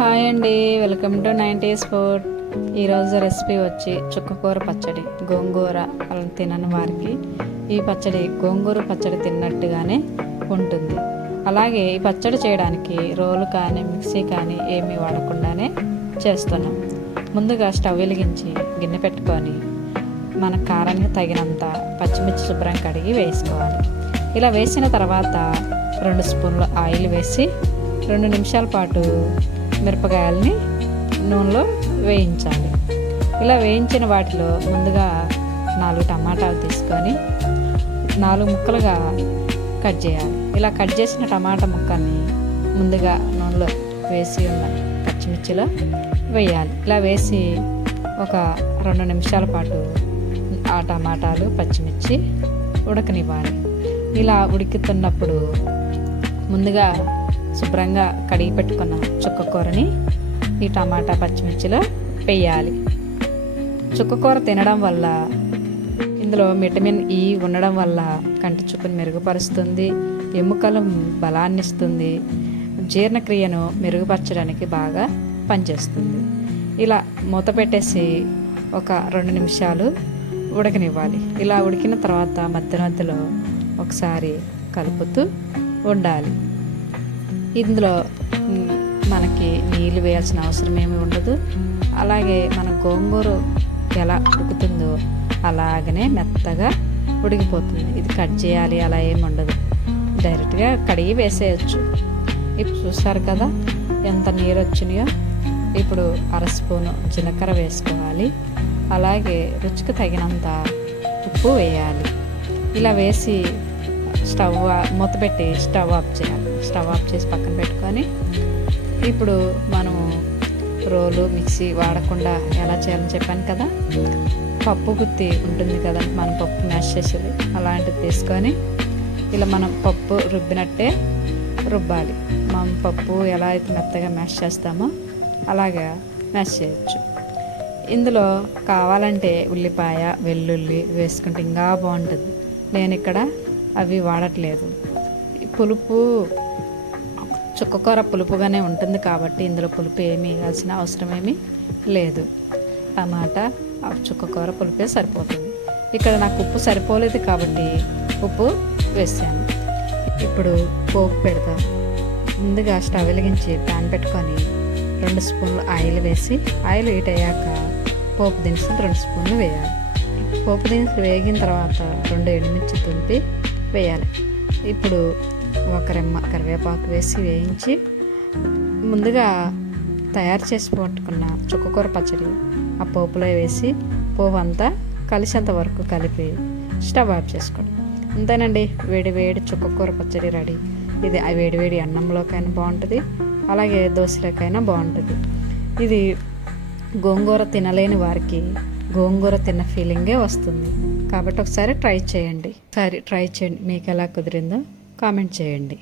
Hi అండి welcome to nineties food. ఈరోజు recipe వచ్చి చుక్కకూర పచ్చడి గోంగూర అలా తినని వారికి ఈ పచ్చడి గోంగూర పచ్చడి తిన్నట్టుగానే ఉంటుంది. అలాగే ఈ పచ్చడి చేయడానికి రోలు కానీ మిక్సీ కానీ ఏమీ వాడకుండానే చేస్తున్నాం. ముందుగా స్టవ్ వెలిగించి గిన్నె పెట్టుకొని మన కారానికి తగినంత పచ్చిమిర్చి శుభ్రం కడిగి వేసుకోవాలి. ఇలా వేసిన తర్వాత రెండు స్పూన్లు ఆయిల్ వేసి రెండు నిమిషాల పాటు మిరపకాయలని నూనెలో వేయించాలి. ఇలా వేయించిన వాటిలో ముందుగా నాలుగు టమాటాలు తీసుకొని నాలుగు ముక్కలుగా కట్ చేయాలి. ఇలా కట్ చేసిన టమాటా ముక్కల్ని ముందుగా నూనెలో వేసి ఉన్న పచ్చిమిర్చిలో వేయాలి. ఇలా వేసి ఒక రెండు నిమిషాల పాటు ఆ టమాటాలు పచ్చిమిర్చి ఉడకనివ్వాలి. ఇలా ఉడుకుతున్నప్పుడు ముందుగా శుభ్రంగా కడిగి పెట్టుకున్న చుక్కకూరని ఈ టమాటా పచ్చిమిర్చిలో వేయాలి. చుక్కకూర తినడం వల్ల ఇందులో విటమిన్ ఈ ఉండడం వల్ల కంటి చూపును మెరుగుపరుస్తుంది ఎముకలు బలాన్ని ఇస్తుంది జీర్ణక్రియను మెరుగుపరచడానికి బాగా పనిచేస్తుంది. ఇలా మూత పెట్టేసి ఒక రెండు నిమిషాలు ఉడకనివ్వాలి. ఇలా ఉడికిన తర్వాత మధ్య మధ్యలో ఒకసారి కలుపుతూ ఉండాలి. ఇందులో మనకి నీళ్ళు వేయాల్సిన అవసరం ఏమి ఉండదు. అలాగే మన గోంగూర ఎలా ఉడుకుతుందో అలాగనే మెత్తగా ఉడికిపోతుంది. ఇది కట్ చేయాలి అలా ఏమి ఉండదు. డైరెక్ట్గా కడిగి వేసేయచ్చు. ఇప్పుడు చూసారు కదా ఎంత నీరు వచ్చినాయో ఇప్పుడు అర స్పూను జీలకర్ర వేసుకోవాలి. అలాగే రుచికి తగినంత ఉప్పు వేయాలి. ఇలా వేసి స్టవ్ ఆ- మూత పెట్టి స్టవ్ ఆఫ్ చేయాలి. స్టవ్ ఆఫ్ చేసి పక్కన పెట్టుకొని ఇప్పుడు మనము రోలు మిక్సీ వాడకుండా ఎలా చేయాలని చెప్పాను కదా? పప్పు గుత్తి ఉంటుంది కదా మనం పప్పు మ్యాష్ చేసేది. అలాంటిది తీసుకొని ఇలా మనం పప్పు రుబ్బినట్టే రుబ్బాలి. మనం పప్పు ఎలా అయితే మెత్తగా మ్యాష్ చేస్తామో అలాగా మ్యాష్ చేయొచ్చు. ఇందులో కావాలంటే ఉల్లిపాయ వెల్లుల్లి వేసుకుంటే ఇంకా బాగుంటుంది. నేను ఇక్కడ అవి వాడట్లేదు. ఈ పులుపు చుక్కకూర పులుపుగానే ఉంటుంది కాబట్టి ఇందులో పులుపు ఏమి వేయాల్సిన అవసరం ఏమీ లేదు. టమాటా చుక్కకూర పులుపే సరిపోతుంది. ఇక్కడ నాకు ఉప్పు సరిపోలేదు కాబట్టి ఉప్పు వేసాను. ఇప్పుడు పోపు పెడతాం. ముందుగా స్టవ్ వెలిగించి ప్యాన్ పెట్టుకొని రెండు స్పూన్లు ఆయిల్ వేసి ఆయిల్ హీట్ అయ్యాక పోపు దినుసులు రెండు స్పూన్లు వేయాలి. పోపు దినుసులు వేగిన తర్వాత రెండు ఎండుమిర్చి తుంపి వేయాలి. ఇప్పుడు ఒక రెమ్మ కరివేపాకు వేసి వేయించి ముందుగా తయారు చేసి పట్టుకున్న చుక్కకూర పచ్చడి ఆ పోపులో వేసి పోపు అంతా కలిసేంత వరకు కలిపి స్టవ్ ఆఫ్ చేసుకోండి. అంతేనండి వేడి వేడి చుక్కకూర పచ్చడి రెడీ. ఇది ఆ వేడి వేడి అన్నంలోకైనా బాగుంటుంది అలాగే దోశలోకైనా బాగుంటుంది. ఇది గోంగూర తినలేని వారికి గోంగూర తిన్న ఫీలింగే వస్తుంది. కాబట్టి ఒకసారి ట్రై చేయండి. సరే ట్రై చేయండి. మీకు ఎలా కుదిరిందో కామెంట్ చేయండి.